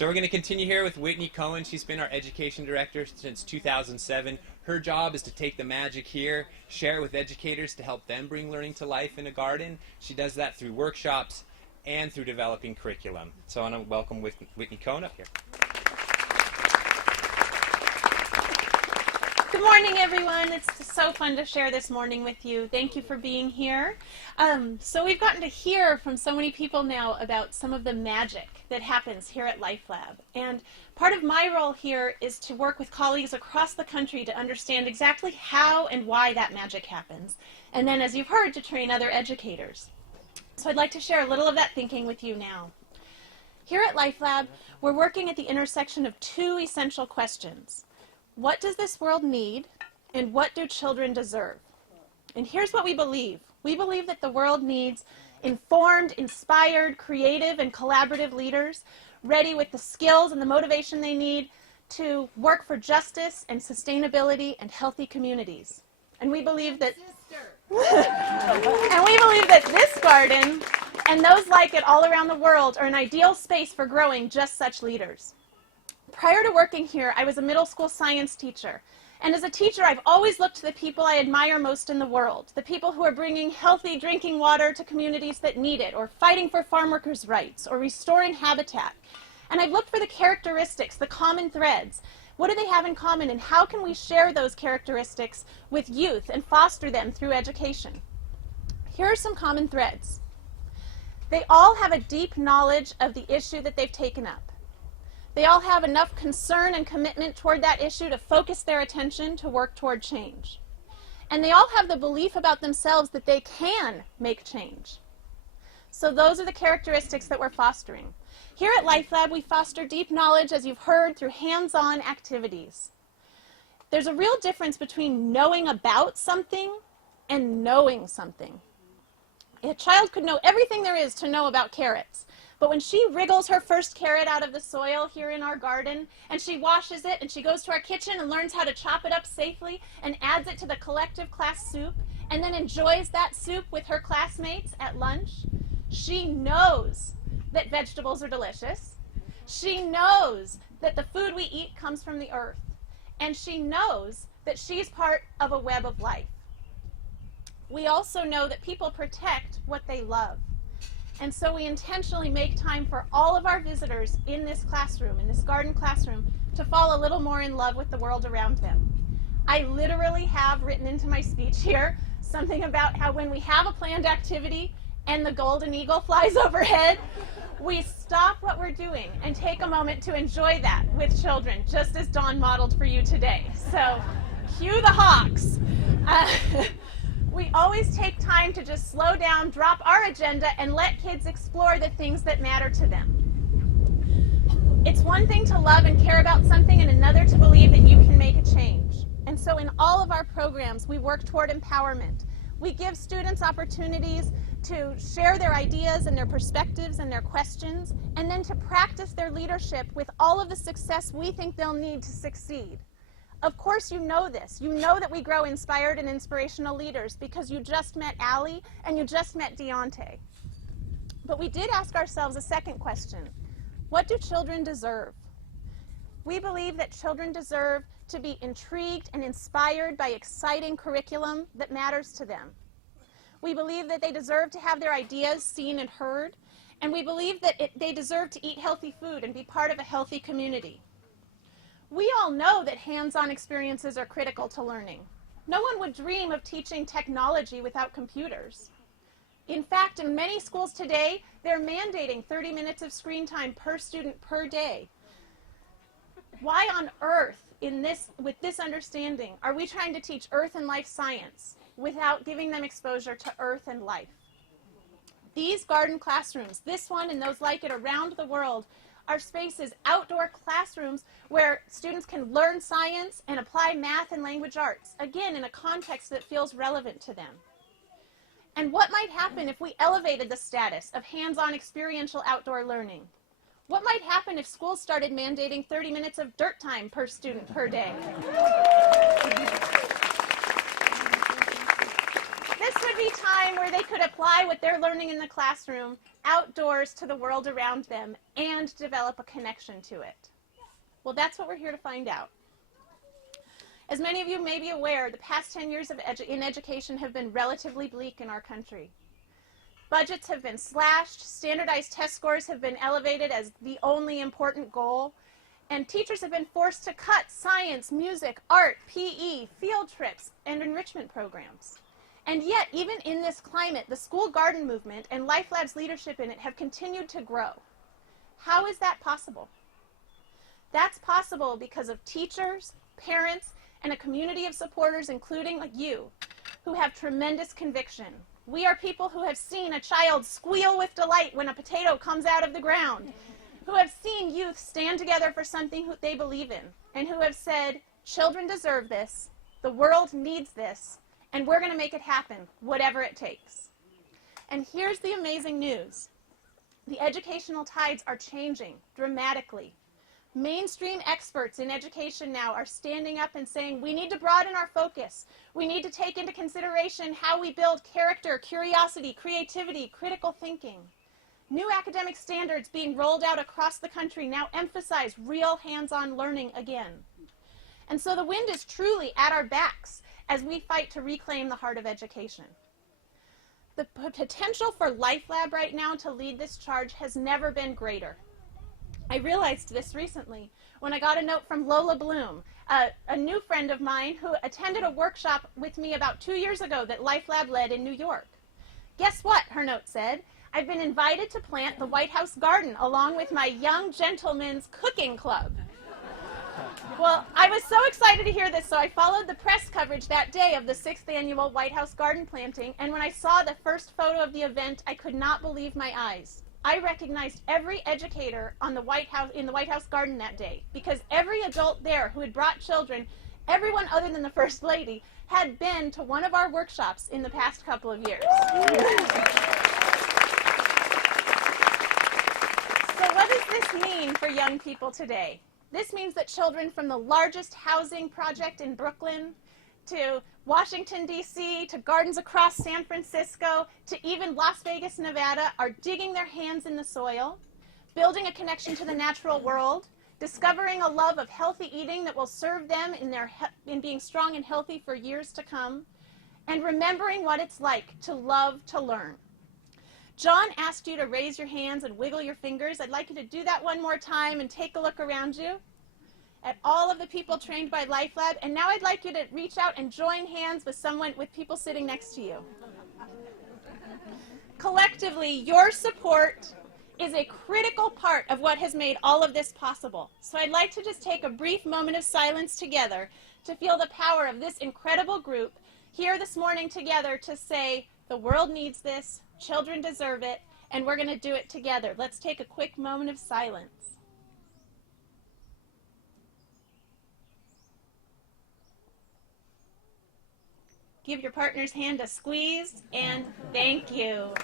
So we're going to continue here with Whitney Cohen. She's been our education director since 2007. Her job is to take the magic here, share it with educators to help them bring learning to life in a garden. She does that through workshops and through developing curriculum. So I want to welcome Whitney Cohen up here. Good morning, everyone. It's so fun to share this morning with you. Thank you for being here. So we've gotten to hear from so many people now about some of the magic that happens here at Life Lab. And part of my role here is to work with colleagues across the country to understand exactly how and why that magic happens. And then, as you've heard, to train other educators. So I'd like to share a little of that thinking with you now. Here at Life Lab, we're working at the intersection of two essential questions. What does this world need, and what do children deserve? And here's what we believe. We believe that the world needs informed, inspired, creative, and collaborative leaders, ready with the skills and the motivation they need to work for justice and sustainability and healthy communities. And we believe that this garden and those like it all around the world are an ideal space for growing just such leaders. Prior to working here, I was a middle school science teacher. And as a teacher, I've always looked to the people I admire most in the world, the people who are bringing healthy drinking water to communities that need it, or fighting for farm workers' rights, or restoring habitat. And I've looked for the characteristics, the common threads. What do they have in common, and how can we share those characteristics with youth and foster them through education? Here are some common threads. They all have a deep knowledge of the issue that they've taken up. They all have enough concern and commitment toward that issue to focus their attention to work toward change. And they all have the belief about themselves that they can make change. So those are the characteristics that we're fostering. Here at Life Lab, we foster deep knowledge, as you've heard, through hands-on activities. There's a real difference between knowing about something and knowing something. A child could know everything there is to know about carrots. But when she wriggles her first carrot out of the soil here in our garden, and she washes it, and she goes to our kitchen and learns how to chop it up safely and adds it to the collective class soup, and then enjoys that soup with her classmates at lunch, she knows that vegetables are delicious. She knows that the food we eat comes from the earth. And she knows that she's part of a web of life. We also know that people protect what they love. And so we intentionally make time for all of our visitors in this classroom, in this garden classroom, to fall a little more in love with the world around them. I literally have written into my speech here something about how when we have a planned activity and the golden eagle flies overhead, we stop what we're doing and take a moment to enjoy that with children, just as Dawn modeled for you today. So cue the hawks. We always take time to just slow down, drop our agenda, and let kids explore the things that matter to them. It's one thing to love and care about something, and another to believe that you can make a change. And so in all of our programs, we work toward empowerment. We give students opportunities to share their ideas and their perspectives and their questions, and then to practice their leadership with all of the success we think they'll need to succeed. Of course you know this. You know that we grow inspired and inspirational leaders because you just met Allie and you just met Deontay. But we did ask ourselves a second question. What do children deserve? We believe that children deserve to be intrigued and inspired by exciting curriculum that matters to them. We believe that they deserve to have their ideas seen and heard, and we believe that they deserve to eat healthy food and be part of a healthy community. We all know that hands-on experiences are critical to learning. No one would dream of teaching technology without computers. In fact, in many schools today, they're mandating 30 minutes of screen time per student per day. Why on earth, with this understanding, are we trying to teach earth and life science without giving them exposure to earth and life? These garden classrooms, this one and those like it around the world, are spaces, outdoor classrooms, where students can learn science and apply math and language arts, again, in a context that feels relevant to them. And what might happen if we elevated the status of hands-on experiential outdoor learning? What might happen if schools started mandating 30 minutes of dirt time per student per day? This would be time where they could apply what they're learning in the classroom outdoors to the world around them, and develop a connection to it? Well, that's what we're here to find out. As many of you may be aware, the past 10 years in education have been relatively bleak in our country. Budgets have been slashed, standardized test scores have been elevated as the only important goal, and teachers have been forced to cut science, music, art, PE, field trips, and enrichment programs. And yet, even in this climate, the school garden movement and Life Lab's leadership in it have continued to grow. How is that possible? That's possible because of teachers, parents, and a community of supporters, including like you, who have tremendous conviction. We are people who have seen a child squeal with delight when a potato comes out of the ground, who have seen youth stand together for something they believe in, and who have said, children deserve this, the world needs this, and we're going to make it happen, whatever it takes. And here's the amazing news. The educational tides are changing dramatically. Mainstream experts in education now are standing up and saying, we need to broaden our focus. We need to take into consideration how we build character, curiosity, creativity, critical thinking. New academic standards being rolled out across the country now emphasize real hands-on learning again. And so the wind is truly at our backs as we fight to reclaim the heart of education. The potential for Life Lab right now to lead this charge has never been greater. I realized this recently when I got a note from Lola Bloom, a new friend of mine who attended a workshop with me about 2 years ago that Life Lab led in New York. Guess what, her note said? I've been invited to plant the White House garden along with my Young Gentlemen's Cooking Club. Well, I was so excited to hear this, so I followed the press coverage that day of the 6th annual White House garden planting, and when I saw the first photo of the event, I could not believe my eyes. I recognized every educator in the White House garden that day, because every adult there who had brought children, everyone other than the First Lady, had been to one of our workshops in the past couple of years. So what does this mean for young people today? This means that children from the largest housing project in Brooklyn to Washington, D.C., to gardens across San Francisco, to even Las Vegas, Nevada, are digging their hands in the soil, building a connection to the natural world, discovering a love of healthy eating that will serve them in being strong and healthy for years to come, and remembering what it's like to love to learn. John asked you to raise your hands and wiggle your fingers. I'd like you to do that one more time and take a look around you at all of the people trained by Life Lab. And now I'd like you to reach out and join hands with people sitting next to you. Collectively, your support is a critical part of what has made all of this possible. So I'd like to just take a brief moment of silence together to feel the power of this incredible group here this morning together to say, the world needs this, children deserve it, and we're going to do it together. Let's take a quick moment of silence. Give your partner's hand a squeeze, and thank you.